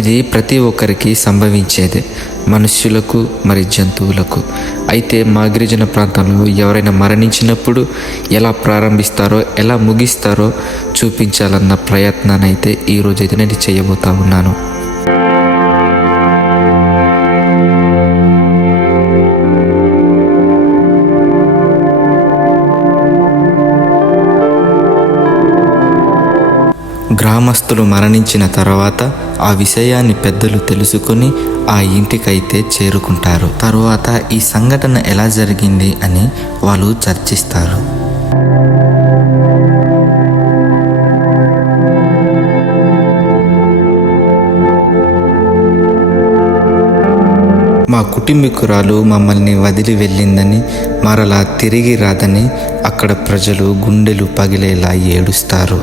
ఇది ప్రతి ఒక్కరికి సంభవించేదే, మనుష్యులకు మరి జంతువులకు. అయితే మా గిరిజన ప్రాంతంలో ఎవరైనా మరణించినప్పుడు ఎలా ప్రారంభిస్తారో ఎలా ముగిస్తారో చూపించాలన్న ప్రయత్నాన్ని అయితే ఈరోజైతే నేను చేయబోతా ఉన్నాను. గ్రామస్తులు మరణించిన తర్వాత ఆ విషయాన్ని పెద్దలు తెలుసుకొని ఆ ఇంటికైతే చేరుకుంటారు. తరువాత ఈ సంఘటన ఎలా జరిగింది అని వాళ్ళు చర్చిస్తారు. మా కుటుంబీకురాలు మమ్మల్ని వదిలి వెళ్ళిందని, మరలా తిరిగి రాదని అక్కడ ప్రజలు గుండెలు పగిలేలా ఏడుస్తారు.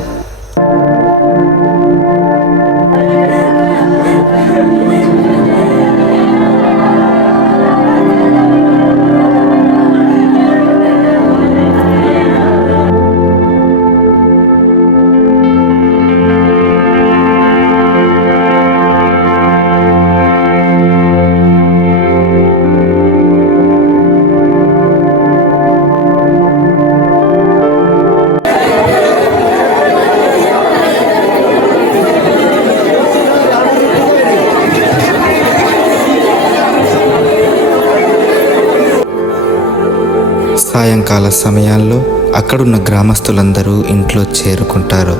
సాయంకాల సమయాల్లో అక్కడున్న గ్రామస్తులందరూ ఇంట్లో చేరుకుంటారు.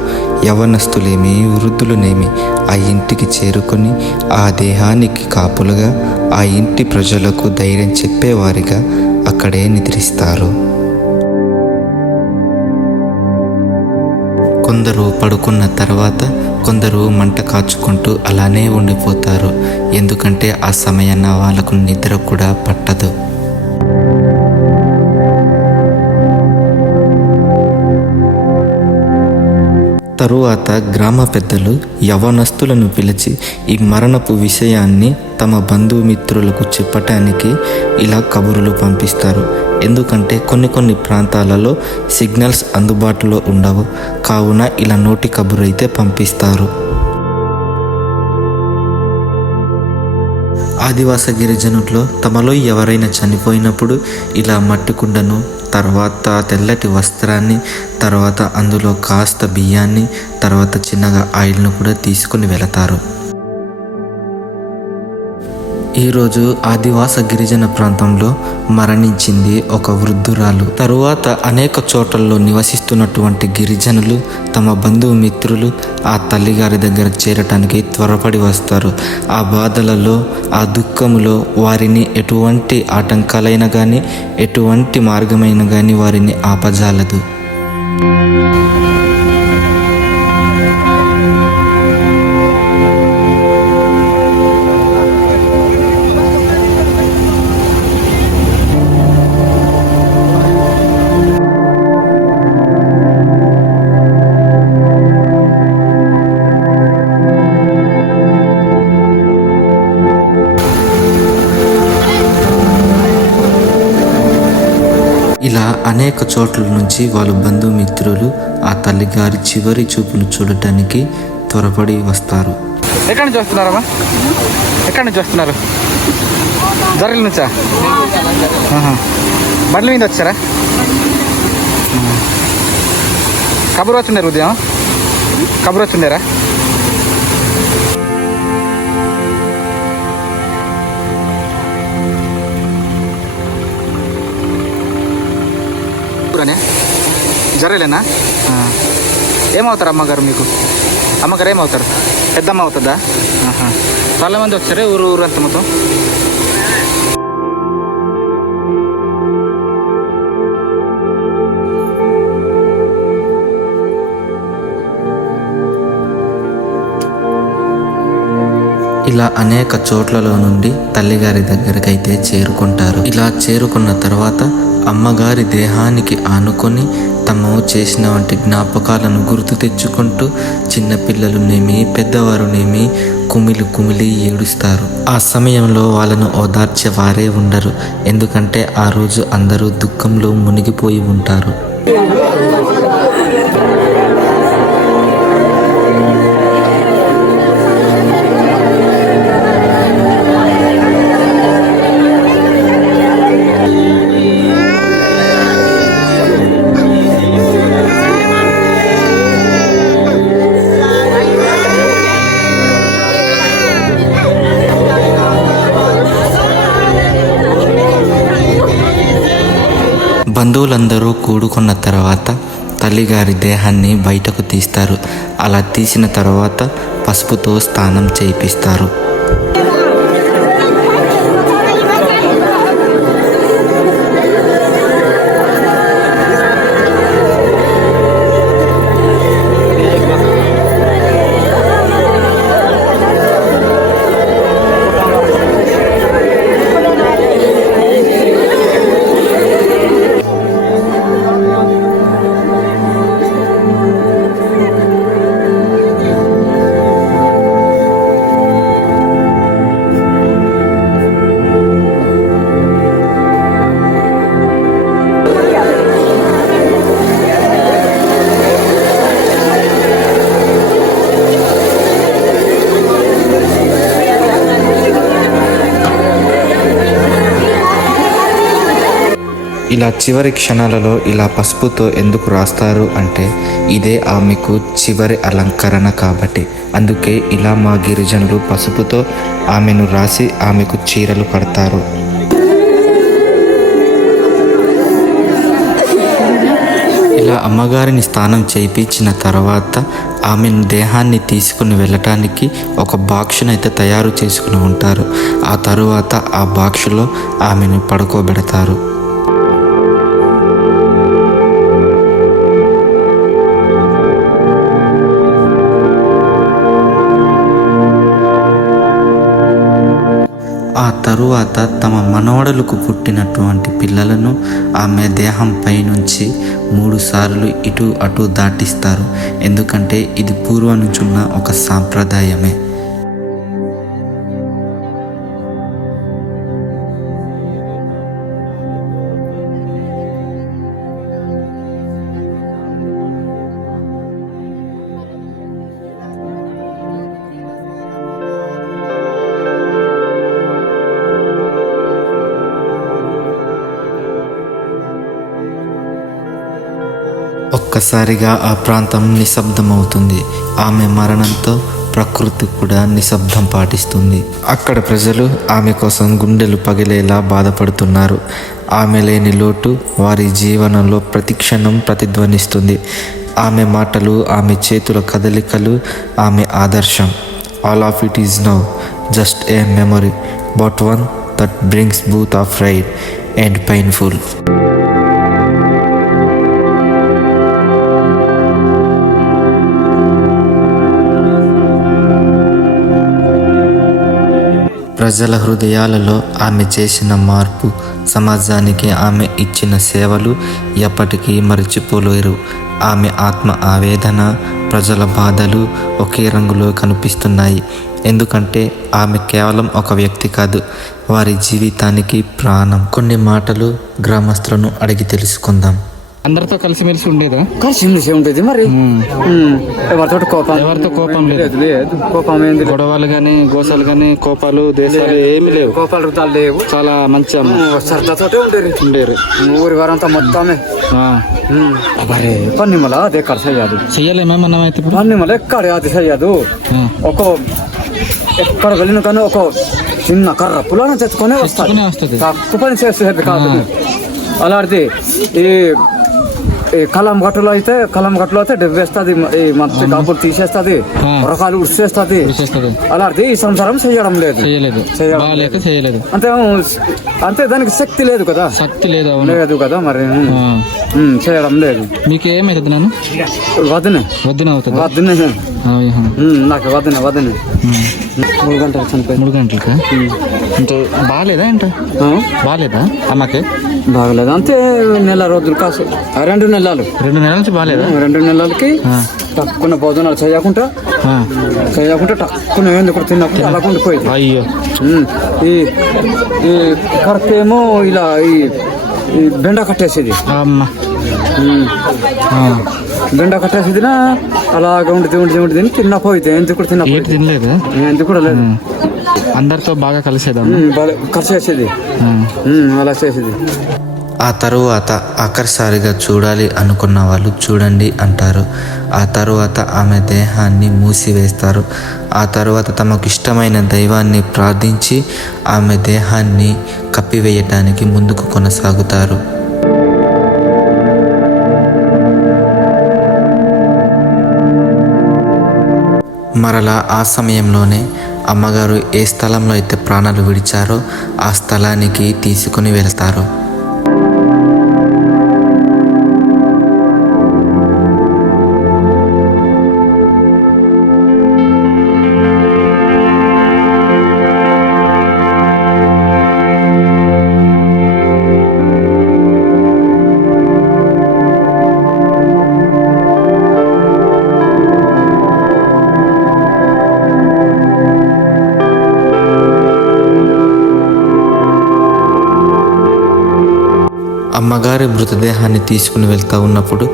యవ్వనస్తులేమి వృద్ధులునేమి ఆ ఇంటికి చేరుకొని ఆ దేహానికి కాపులుగా, ఆ ఇంటి ప్రజలకు ధైర్యం చెప్పేవారిగా అక్కడే నిద్రిస్తారు. కొందరు పడుకున్న తర్వాత కొందరు మంట కాచుకుంటూ అలానే ఉండిపోతారు. ఎందుకంటే ఆ సమయాన వాళ్ళకు నిద్ర కూడా పట్టదు. తరువాత గ్రామ పెద్దలు యవ్వనస్తులను పిలిచి ఈ మరణపు విషయాన్ని తమ బంధుమిత్రులకు చెప్పటానికి ఇలా కబురులు పంపిస్తారు. ఎందుకంటే కొన్ని ప్రాంతాలలో సిగ్నల్స్ అందుబాటులో ఉండవు, కావున ఇలా నోటి కబురు అయితే పంపిస్తారు. ఆదివాస గిరిజనుల్లో తమలో ఎవరైనా చనిపోయినప్పుడు ఇలా మట్టి కుండను, తర్వాత తెల్లటి వస్త్రాన్ని, తర్వాత అందులో కాస్త బియ్యాన్ని, తర్వాత చిన్నగా ఆయిల్ను కూడా తీసుకుని వెళతారు. ఈరోజు ఆదివాస గిరిజన ప్రాంతంలో మరణించింది ఒక వృద్ధురాలు. తరువాత అనేక చోట్లలో నివసిస్తున్నటువంటి గిరిజనులు తమ బంధుమిత్రులు ఆ తల్లిగారి దగ్గర చేరటానికి త్వరపడి వస్తారు. ఆ బాధలలో, ఆ దుఃఖములో వారిని ఎటువంటి ఆటంకాలైనా కానీ, ఎటువంటి మార్గమైనా కానీ వారిని ఆపజాలదు. ఇలా అనేక చోట్ల నుంచి వాళ్ళ బంధుమిత్రులు ఆ తల్లిగారి చివరి చూపును చూడటానికి త్వరపడి వస్తారు. ఎక్కడి నుంచి వస్తున్నారమ్మా? ఎక్కడి నుంచి వస్తున్నారు? జర్రల నుంచా? బండ్ల మీద వచ్చారా? కబురు వచ్చిండారు, ఉదయం కబురు వచ్చిండారా? జర్రలేనా? ఏమవుతారు అమ్మగారు మీకు? అమ్మగారు ఏమవుతారు? పెద్దమ్మ అవుతుందా? చాలా మంది వచ్చారే ఊరంతా మొత్తం? ఇలా అనేక చోట్లలో నుండి తల్లిగారి దగ్గరికి అయితే చేరుకుంటారు. ఇలా చేరుకున్న తర్వాత అమ్మగారి దేహానికి ఆనుకొని తమ చేసిన వంటి జ్ఞాపకాలను గుర్తు తెచ్చుకుంటూ చిన్నపిల్లలునేమి పెద్దవారునేమి కుమిలి ఏడుస్తారు. ఆ సమయంలో వాళ్ళను ఓదార్చే వారే ఉండరు, ఎందుకంటే ఆ రోజు అందరూ దుఃఖంలో మునిగిపోయి ఉంటారు. బంధువులందరూ కూడుకున్న తర్వాత తల్లిగారి దేహాన్ని బయటకు తీస్తారు. అలా తీసిన తర్వాత పసుపుతో స్నానం చేయిస్తారు. ఇలా చివరి క్షణాలలో ఇలా పసుపుతో ఎందుకు రాస్తారు అంటే ఇదే ఆమెకు చివరి అలంకరణ కాబట్టి. అందుకే ఇలా మా గిరిజనులు పసుపుతో ఆమెను రాసి ఆమెకు చీరలు కడతారు. ఇలా అమ్మగారిని స్నానం చేయించిన తర్వాత ఆమెను దేహాన్ని తీసుకుని వెళ్ళటానికి ఒక బాక్సును అయితే తయారు చేసుకుని ఉంటారు. ఆ తరువాత ఆ బాక్సులో ఆమెను పడుకోబెడతారు. ఆ తరువాత తమ మనవడలకు పుట్టినటువంటి పిల్లలను ఆమె దేహంపై నుంచి 3 సార్లు ఇటు అటు దాటిస్తారు. ఎందుకంటే ఇది పూర్వం నుంచి ఉన్న ఒక సాంప్రదాయమే. ఒక్కసారిగా ఆ ప్రాంతం నిశ్శబ్దమవుతుంది. ఆమె మరణంతో ప్రకృతి కూడా నిశ్శబ్దం పాటిస్తుంది. అక్కడ ప్రజలు ఆమె కోసం గుండెలు పగిలేలా బాధపడుతున్నారు. ఆమె లేని లోటు వారి జీవనంలో ప్రతిక్షణం ప్రతిధ్వనిస్తుంది. ఆమె మాటలు, ఆమె చేతుల కదలికలు, ఆమె ఆదర్శం. All of it is now just a memory, but one that brings booth of pride and painful. ప్రజల హృదయాలలో ఆమె చేసిన మార్పు, సమాజానికి ఆమె ఇచ్చిన సేవలు ఎప్పటికీ మరచిపోలేరు. ఆమె ఆత్మ ఆవేదన, ప్రజల బాధలు ఒకే రంగులో కనిపిస్తున్నాయి. ఎందుకంటే ఆమె కేవలం ఒక వ్యక్తి కాదు, వారి జీవితానికి ప్రాణం. కొన్ని మాటలు గ్రామస్తులను అడిగి తెలుసుకుందాం. అందరితో కలిసిమెలిసి ఉండేదా? కలిసిమెలిసి ఉండేది. మరి ఎవరితో కోపం లేదు. కోపం ఏంది? గొడవలు గానీ, గోసాలు గానీ, కోపాలు, దేశాలు ఏమి లేవు. కోపాలు వృత్తాలు లేవు. చాలా మంచి సరదాతోటే ఉండేరు. ఊరి వారంతా మొత్తమే పన్నిమల అది ఎక్కడ చెయ్యదు. చెయ్యలేమా మనం అయితే? పన్నిమల ఎక్కడ అది చెయ్యదు. ఎక్కడ వెళ్ళిన కానీ ఒక చిన్న కర్ర పులాన తెచ్చుకొని వస్తుంది. తక్కువ పని చేసేది కాదు. అలాంటిది ఈ కలం గట్టులో అయితే డెబ్బేస్తుంది. ఈ మంచి డబ్బులు తీసేస్తుంది, రకాలు ఉడిసేస్తుంది. అలాంటిది ఈ సంసారం చేయడం లేదు. అంతే దానికి శక్తి లేదు కదా. లేదు కదా మరి చేయడం లేదు. మీకేమైతుంది? నన్ను వదిన అవుతుంది. నాకు వదిన 3 గంటలకు చనిపోయి. 3 గంటలకా? అంటే బాగాలేదా? బాగాలేదా అమ్మకే? బాగలేదు అంతే. నెల రోజులు కాసు 2 నెలలు. 2 నెలల నుంచి బాగాలేదా? 2 నెలలకి తక్కువ భోజనాలు చేయకుండా తక్కువ ఎందుకు తిన్నప్పుడు అలా ఉండిపోయింది. అయ్యో. ఈ కరెక్టేమో ఇలా ఈ బెండ కట్టేసేది. బెండ కట్టేసేదినా అలాగా ఉండి తిని తిన్నపోయితే ఎందుకు తినలేదు. ఎందుకు కూడా లేదు. అందరితో బాగా కలిసేది. అలా చేసేది. ఆ తరువాత ఆఖరిసారిగా చూడాలి అనుకున్న వాళ్ళు చూడండి అంటారు. ఆ తరువాత ఆమె దేహాన్ని మూసివేస్తారు. ఆ తరువాత తమకు ఇష్టమైన దైవాన్ని ప్రార్థించి ఆమె దేహాన్ని కప్పివేయటానికి ముందుకు కొనసాగుతారు. మరలా ఆ సమయంలోనే అమ్మగారు ఏ స్థలంలో అయితే ప్రాణాలు విడిచారో ఆ స్థలానికి తీసుకుని వెళ్తారు. అమ్మగారి మృతదేహాన్ని తీసుకుని వెళ్తూ ఉన్నప్పుడు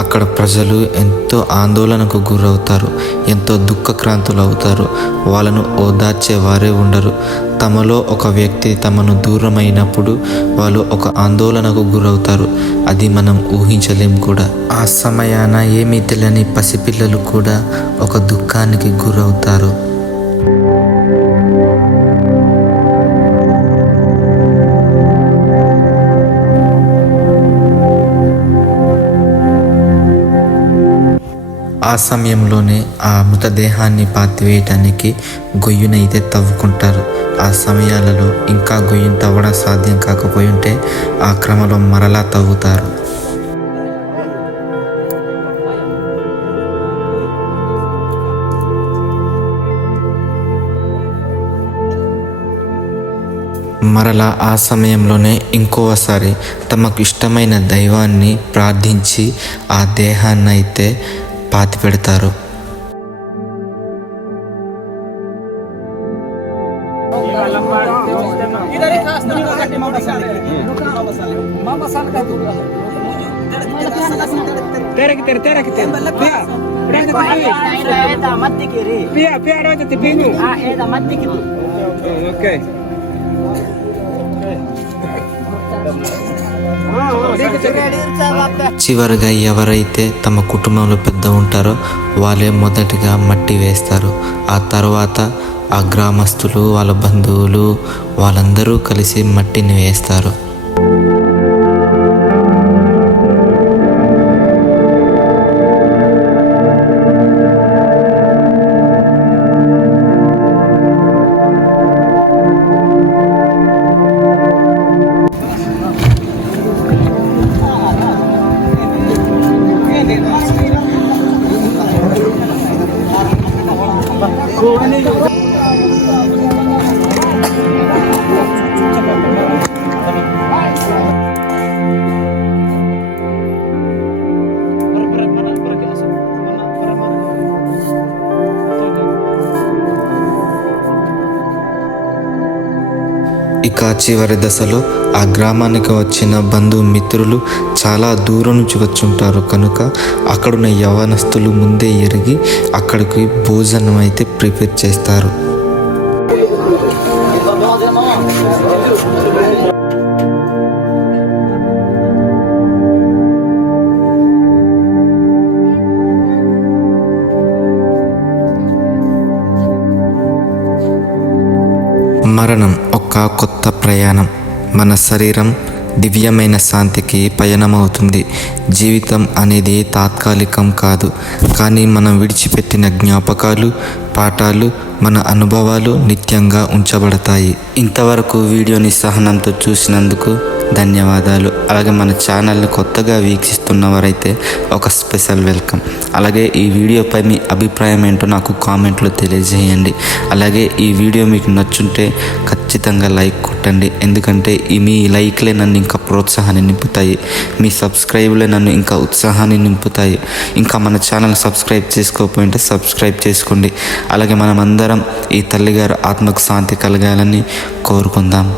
అక్కడ ప్రజలు ఎంతో ఆందోళనకు గురవుతారు, ఎంతో దుఃఖక్రాంతులు అవుతారు. వాళ్ళను ఓదార్చే వారే ఉండరు. తమలో ఒక వ్యక్తి తమను దూరమైనప్పుడు వాళ్ళు ఒక ఆందోళనకు గురవుతారు. అది మనం ఊహించలేం కూడా. ఆ సమయాన ఏమీ తెలియని పసిపిల్లలు కూడా ఒక దుఃఖానికి గురవుతారు. ఆ సమయంలోనే ఆ మృతదేహాన్ని పాతివేయటానికి గొయ్యునైతే తవ్వుకుంటారు. ఆ సమయాలలో ఇంకా గొయ్యిని తవ్వడం సాధ్యం కాకపోయి ఉంటే ఆ క్రమంలో మరలా తవ్వుతారు. మరలా ఆ సమయంలోనే ఇంకోసారి తమకు ఇష్టమైన దైవాన్ని ప్రార్థించి ఆ దేహాన్ని అయితే పాతి పెడతారు. చివరిగా ఎవరైతే తమ కుటుంబంలో పెద్ద ఉంటారో వాళ్ళే మొదటిగా మట్టి వేస్తారు. ఆ తర్వాత ఆ గ్రామస్తులు, వాళ్ళ బంధువులు వాళ్ళందరూ కలిసి మట్టిని వేస్తారు. ఇక చివరి దశలో ఆ గ్రామానికి వచ్చిన బంధుమిత్రులు చాలా దూరం నుంచి వచ్చుంటారు కనుక అక్కడున్న యవ్వనస్తులు ముందే ఎరిగి అక్కడికి భోజనం అయితే ప్రిపేర్ చేస్తారు. మరణం ఒక కొత్త ప్రయాణం. మన శరీరం దివ్యమైన శాంతికి పయనమవుతుంది. జీవితం అనేది తాత్కాలికం కాదు, కానీ మనం విడిచిపెట్టిన జ్ఞాపకాలు, పాఠాలు, మన అనుభవాలు నిత్యంగా ఉంచబడతాయి. ఇంతవరకు వీడియోని సహనంతో చూసినందుకు ధన్యవాదాలు. అలాగే మన ఛానల్ని కొత్తగా వీక్షిస్తున్నవారైతే ఒక స్పెషల్ వెల్కమ్. అలాగే ఈ వీడియోపై మీ అభిప్రాయం ఏంటో నాకు కామెంట్లో తెలియజేయండి. అలాగే ఈ వీడియో మీకు నచ్చుంటే ఖచ్చితంగా లైక్ కొట్టండి, ఎందుకంటే మీ లైక్లే నన్ను ఇంకా ప్రోత్సాహాన్ని నింపుతాయి. మీ సబ్స్క్రైబ్లే నన్ను ఇంకా ఉత్సాహాన్ని నింపుతాయి. ఇంకా మన ఛానల్ సబ్స్క్రైబ్ చేసుకోకపోయింటే సబ్స్క్రైబ్ చేసుకోండి. అలాగే మనమందరం ఈ తల్లిగారు ఆత్మకు శాంతి కలగాలని కోరుకుందాం.